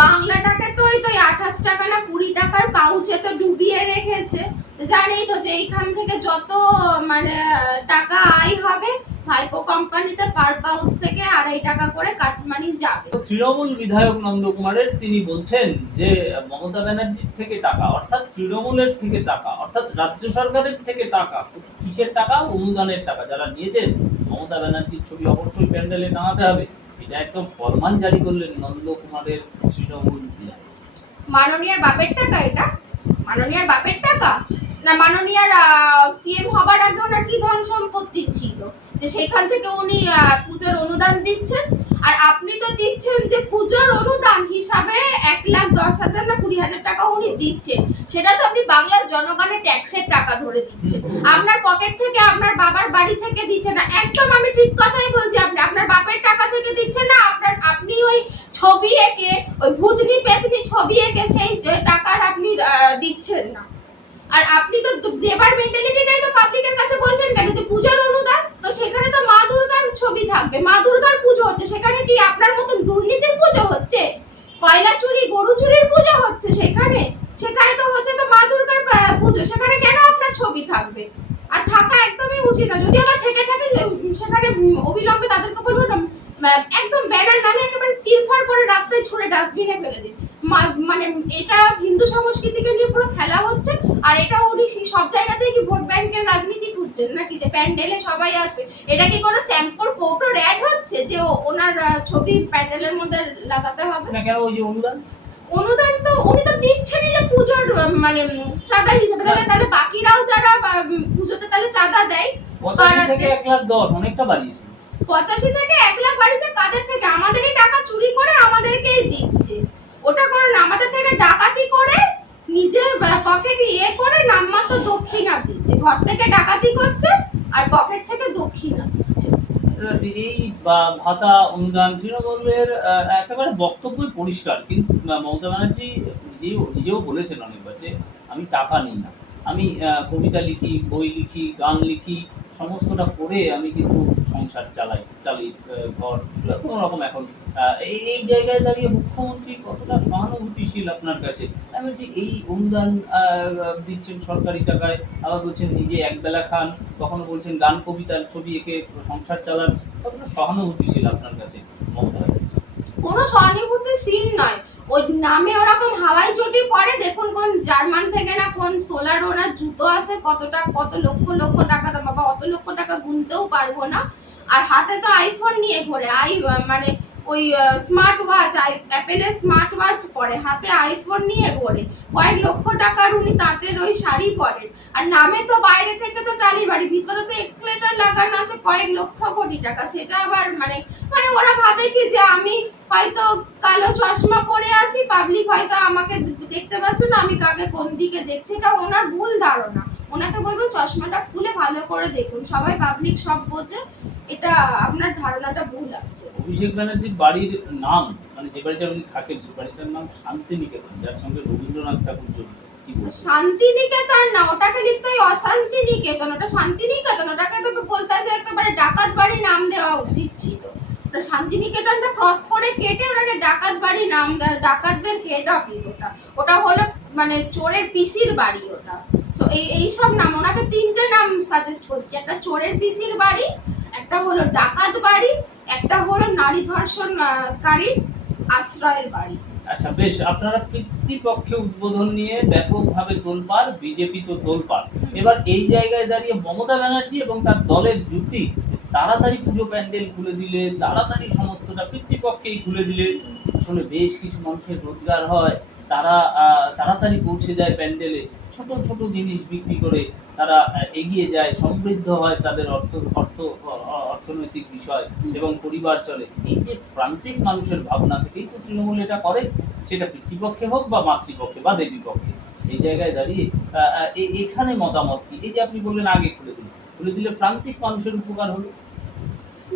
বাংলাটাকে তো ওই তো আঠাশ টাকা না কুড়ি টাকার পাউচে তো ডুবিয়ে রেখেছে। জানেই তো যে এইখান থেকে যত মানে টাকা আয় হবে, ভাইপো কোম্পানিতে পার পাউচ থেকে আড়াই টাকা করে কাটমানি যাবে। তৃণমূল বিধায়ক নন্দকুমারের তিনি বলছেন যে, মমতা ব্যানার্জির থেকে টাকা, অর্থাৎ তৃণমূলের থেকে টাকা, অর্থাৎ রাজ্য সরকারের থেকে টাকা, কিসের টাকা? অনুদানের টাকা যারা নিয়েছেন, মমতা ব্যানার্জির ছবি অবশ্যই প্যান্ডেলে টাঙাতে হবে। একদম ফরমান জারি করলেন তৃণমূল মাননীয়ার বাপের টাকা এটা? মাননীয়ার বাপের টাকা? না, মাননীয়ার সিএম হবার আগে ওনার কি ধন সম্পত্তি ছিল। যে সেখান থেকে উনি পুজোর অনুদান দিচ্ছেন। আর আপনি তো দিচ্ছেন যে পুজোর অনুদান হিসাবে এক লাখ দশ হাজার না কুড়ি হাজার টাকা উনি দিচ্ছেন। সেটা তো আপনি বাংলার জনগণের ট্যাক্সের টাকা ধরে দিচ্ছেন। আপনার পকেট থেকে আপনার বাবার বাড়ি থেকে দিচ্ছে না। একদম আমি ঠিক কথাই বলছি আপনি। আপনার বাপের টাকা থেকে দিচ্ছেন না, আপনার আপনি ওই ছবি এঁকে, ওই ভূতনি পেতনি ছবি এঁকে সেই টাকার আপনি দিচ্ছেন না। আর আপনি তো দেবার মেন্টালিটিটাই তো পাবলিকের কাছে বলছেন কেন? যে পূজার অনুদান? তো সেখানে তো মা দুর্গার ছবি থাকবে। মা দুর্গার পুজো হচ্ছে। সেখানে কি আপনার মতন দুর্নীতির পুজো হচ্ছে? কয়লা চুরি গরু চুরির পুজো হচ্ছে সেখানে? সেখানে তো হচ্ছে তো মা দুর্গার পুজো। সেখানে কেন আপনার ছবি থাকবে? আর থাকা একদমই উচিত না। যদি আবার থেকে থাকে সেখানে অবিলম্বে তাদেরকে বলব একদম ব্যানার নামে একেবারে চিরফার করে রাস্তায় ছুঁড়ে ডাস্টবিনে ফেলে দিন। মানে এটা হিন্দু সংস্কৃতিকে নিয়ে পুরো খেলা হচ্ছে আর এটা উনি সব জায়গাতেই কি ভোট ব্যাংকের রাজনীতি খুঁজছেন নাকি? যে প্যান্ডেলে সবাই আসবে। এটা কি কোনো স্যাম্পল কৌটোর অ্যাড হচ্ছে যে ওনার ছবি প্যান্ডেলের মধ্যে লাগাতে হবে? না কেন ওই যে অনুদান? অনুদান তো উনি তো দিচ্ছেনই যে পুজোর মানে চাঁদা হিসেবে। তাহলে তাহলে বাকিরাও যারা পুজোতে তাহলে চাঁদা দেয়। পঁচাশি থেকে এক লাখ দশ অনেকটা বাড়িয়েছে। পঁচাশি থেকে এক লাখ বাড়িছে কাদের থেকে? আমাদেরই টাকা চুরি করে আমাদেরকেই দিচ্ছে। ওটা করো না আমাদের থেকে ডাকাতি করে নিজে পকেটে ইয়ে করে নামমাত্র দক্ষিণা দিচ্ছে। ঘর থেকে ডাকাতি করছে আর পকেট থেকে দক্ষিণা দিচ্ছে। এই ভাতা অনুদান তৃণমূলের একেবারে বক্তব্যই পরিষ্কার। কিন্তু মমতা ব্যানার্জি নিজেও নিজেও বলেছেন অনেকবার যে, আমি টাকা নিই না। আমি কবিতা লিখি, বই লিখি, গান লিখি সমস্তটা করে আমি কিন্তু সংসার চালাই, চালি ঘর কোনো রকম এখন এই এই জায়গায় দাঁড়িয়ে মুখ্যমন্ত্রী কতটা সহানুভূতিশীল আপনার কাছে? আমি বলছি, এই অনুদান দিচ্ছেন সরকারি টাকায়, আবার বলছেন নিজে একবেলা খান, কখনো বলছেন গান, কবিতার ছবি এঁকে সংসার চালান, কতটা সহানুভূতিশীল আপনার কাছে মমতা কোনো সহানুভূতি সিন নয়। ওই নামে ওরকম হাওয়াই চটি পরে, দেখুন কোন জার্মান থেকে না কোন সোলার ওনার জুতো আছে, কতটা, কত লক্ষ লক্ষ টাকা বাবা, অত লক্ষ টাকা গুনতেও পারব না। আর হাতে তো আইফোন নিয়ে ঘোরে। আই মানে ওই স্মার্ট ওয়াচ অ্যাপেলের স্মার্ট ওয়াচ পরে, হাতে আইফোন নিয়ে ঘোরে কয়েক লক্ষ টাকার উনি তাঁতের ওই শাড়ি পরেন। আর নামে তো বাইরে থেকে তো টালির বাড়ি, ভিতরে তো এক্সলেটার লাগানো আছে কয়েক লক্ষ কোটি টাকা। সেটা আবার মানে মানে ওরা ভাবে কি যে আমি হয়তো কালো চশমা পরে আছি পাবলিক হয়তো আমাকে দেখতে পাচ্ছে না, আমি কাকে কোন দিকে দেখছি, এটা ওনার ভুল ধারণা। ওনাকে বলব চশমাটা খুলে ভালো করে দেখুন। সবাই পাবলিক সব বোঝে। এটা আপনার ধারণাটা ভুল আছে। অভিষেক ব্যানার্জির বাড়ির নাম মানে যে বাড়িটা উনি থাকেন সে বাড়িটার নাম শান্তিনিকেতন যার সঙ্গে রবীন্দ্রনাথ ঠাকুর জড়িত। কি বলছেন? শান্তি নিকেতন না ওটাকে লিখতে হয় অশান্তি নিকেতন ওটা শান্তি নিকেতন ওটাকে তো বলতে যে একেবারে ডাকাত বাড়ি নাম দেওয়া উচিত ছিল। ওটা শান্তি নিকেতনটা ক্রস করে কেটে ওটাকে ডাকাত বাড়ি নাম দেওয়া ডাকাতদের হেড অফিস ওটা। ওটা হলো মানে চোরের পিসির বাড়ি ওটা। সো এই এই সব নাম ওনাকে তিনটে নাম সাজেস্ট করছি। একটা চোরের পিসির বাড়ি একটা হলো ডাকাত বাড়ি একটা হলো নারী ধর্ষণকারী আশ্রয়ের বাড়ি। আচ্ছা বেশ আপনারা পিতৃপক্ষে উদ্বোধন নিয়ে ব্যাপকভাবে তোলপাড় বিজেপি তো তোলপাড় এবার এই জায়গায় দাঁড়িয়ে মমতা ব্যানার্জি এবং তার দলের যুক্তি তাড়াতাড়ি পুজো প্যান্ডেল খুলে দিলে তাড়াতাড়ি সমস্তটা পিতৃপক্ষেই খুলে দিলে। আসলে বেশ কিছু মানুষের রোজগার হয় তারা তাড়াতাড়ি পৌঁছে যায় প্যান্ডেলে। ছোট ছোট জিনিস বিক্রি করে তারা এগিয়ে যায় সমৃদ্ধ হয় তাদের অর্থ অর্থ অর্থনৈতিক বিষয় এবং পরিবার চলে। এই যে প্রান্তিক মানুষের ভাবনা থেকেই তো তৃণমূল এটা করে সেটা পিতৃপক্ষে হোক বা মাতৃপক্ষে বা দেবীপক্ষে। সেই জায়গায় দাঁড়িয়ে এখানে মতামত কি? এই যে আপনি বললেন আগে খুলে দিন খুলে দিলে প্রান্তিক মানুষের উপকার হলো?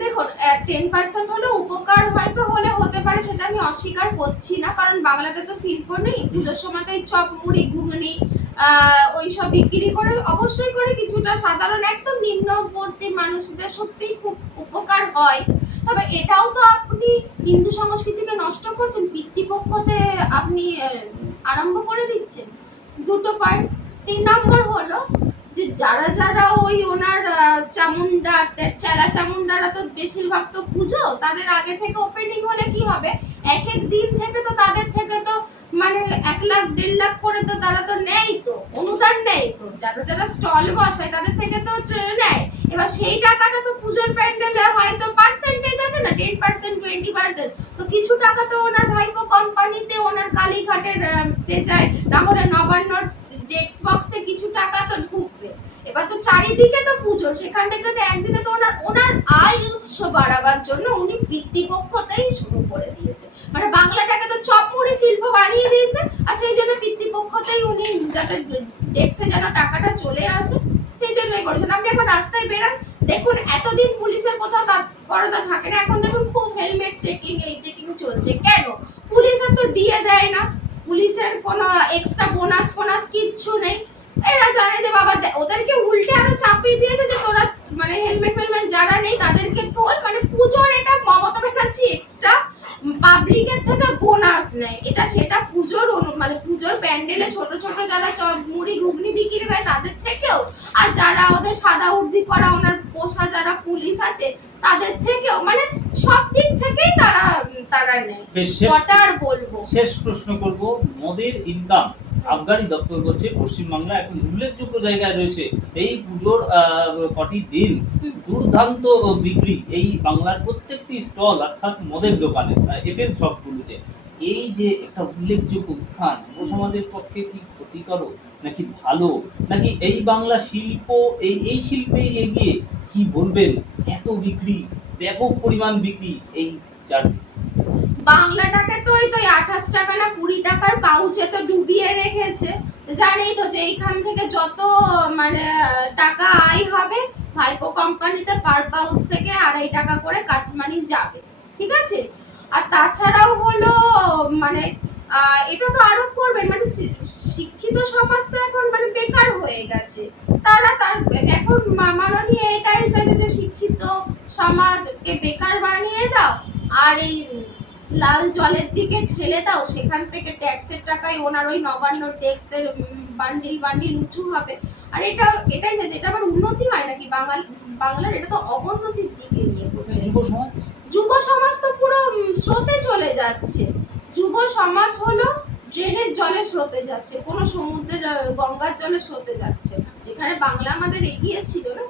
দেখুন টেন পার্সেন্ট হলে উপকার হয়তো হলে হতে পারে সেটা আমি অস্বীকার করছি না কারণ বাংলাতে তো শিল্প নেই পুজোর সময় তো এই চপ মুড়ি ঘুগনি ওই সব বিক্রি করে অবশ্যই করে কিছুটা সাধারণ, একদম নিম্নবর্তী মানুষদের সত্যিই খুব উপকার হয়। তবে এটাও তো আপনি হিন্দু সংস্কৃতিকে নষ্ট করছেন, পিতৃপক্ষতে আপনি আরম্ভ করে দিচ্ছেন। দুটো পয়েন্ট তিন নম্বর হলো যে যারা যারা ওই ওনার চামুন্ডা চেলা চামুন্ডারা তো বেশিরভাগ তো পুজো, তাদের আগে থেকে ওপেনিং হলে কি হবে? এক এক দিন থেকে তো তাদের থেকে তো মানে এক লাখ, দেড় লাখ করে তো তারা তো তো যারা যারা স্টল বসায় তাদের থেকে তো নেয়। এবার সেই টাকাটা তো পুজোর প্যান্ডেলে হয়তো পার্সেন্টেজ আছে না টেন পার্সেন্ট টোয়েন্টি পার্সেন্ট তো কিছু টাকা তো ওনার ভাইপো কোম্পানিতে ওনার কালীঘাটের আহ, তে যায়। না হলে নবান্নর ডেস্ক বক্সে কিছু টাকা তো ঢুকবে। এবার তো চারিদিকে তো পুজো সেখান থেকে তো একদিনে তো ওনার ওনার আয় উৎস বাড়াবার জন্য উনি পিতৃপক্ষতেই শুরু করে দিয়েছে। মানে বাংলাটাকে তো চপমুড়ি শিল্প বানিয়ে দিয়েছে আর সেই জন্য পিতৃপক্ষতেই উনি যাতে ডেস্কে যেন টাকাটা চলে আসে, সেই জন্যই করেছেন। আপনি এখন রাস্তায় বেরান, দেখুন এতদিন পুলিশের কোথাও তৎপরতা থাকে না। এখন দেখুন খুব হেলমেট চেকিং এই চেকিং চলছে। কেন? পুলিশের তো ডিএ দেয় না। পুলিশের কোনো এক্সট্রা বোনাস ফোনাস কিচ্ছু নেই। এরা জানে যে বাবা ওদেরকে উল্টে আরও চাপিয়ে দিয়েছে যে তোরা মানে হেলমেট ফেলমেট যারা নেই তাদেরকে তোল। মানে পুজোর এটা মমতা ব্যানার্জি এক্সট্রা পাবলিকের থেকে বোনাস নেয়। এটা সেটা পুজোর মানে পুজোর প্যান্ডেলে ছোট ছোট যারা চপ, মুড়ি, ঘুগনি বিক্রি করে তাদের থেকেও, আর যারা ওদের সাদা উর্দি করা ওনার পোষা যারা পুলিশ আছে তাদের থেকেও মানে সব দিক থেকেই তারা তারা নেই আর বলব? শেষ প্রশ্ন করব মদের ইনকাম আবগারি দপ্তর হচ্ছে পশ্চিমবাংলা এখন উল্লেখযোগ্য জায়গায় রয়েছে। এই পুজোর আহ, কটি দিন। দুর্দান্ত বিক্রি এই বাংলার প্রত্যেকটি স্টল অর্থাৎ মদের দোকানে এফএল শপগুলোতে এই যে একটা উল্লেখযোগ্য উত্থান, যুব সমাজের পক্ষে কি ক্ষতিকর নাকি ভালো? নাকি এই বাংলা শিল্প, এই এই শিল্পেই এগিয়ে কি বলবেন? এত বিক্রি, ব্যাপক পরিমাণ বিক্রি, এই চারটি বাংলাটাকে তো ওই তো আঠাশ টাকা না কুড়ি টাকার পাউচে তো ডুবিয়ে রেখেছে। জানেই তো যে এইখান থেকে যত মানে টাকা আয় হবে, ভাইপো কোম্পানিতে পার পাউচ থেকে আড়াই টাকা করে কাটমানি যাবে। ঠিক আছে? আর তাছাড়াও হলো মানে এটা তো আরোপ করবেন মানে শিক্ষিত সমাজ তো এখন মানে বেকার হয়ে গেছে। তারা তার, এখন মাননীয় এটাই চাইছে যে শিক্ষিত সমাজকে বেকার বানিয়ে দাও, আর এই লাল জলের দিকে ঠেলে দাও, সেখান থেকে ট্যাক্সের টাকায় ওনার ওই নবান্ন ট্যাক্সের বান্ডিল বান্ডিল উঁচু হবে। আর এটা এটাই চাইছে এটা আবার উন্নতি হয় নাকি বাঙাল বাংলার এটা তো অবনতির দিকে নিয়ে করছে যুব সমাজ? তো পুরো স্রোতে চলে যাচ্ছে। যুব সমাজ হলো ড্রেনের জলে স্রোতে যাচ্ছে কোনো সমুদ্রের গঙ্গার জলে স্রোতে যাচ্ছে না। যেখানে বাংলা আমাদের এগিয়ে ছিল না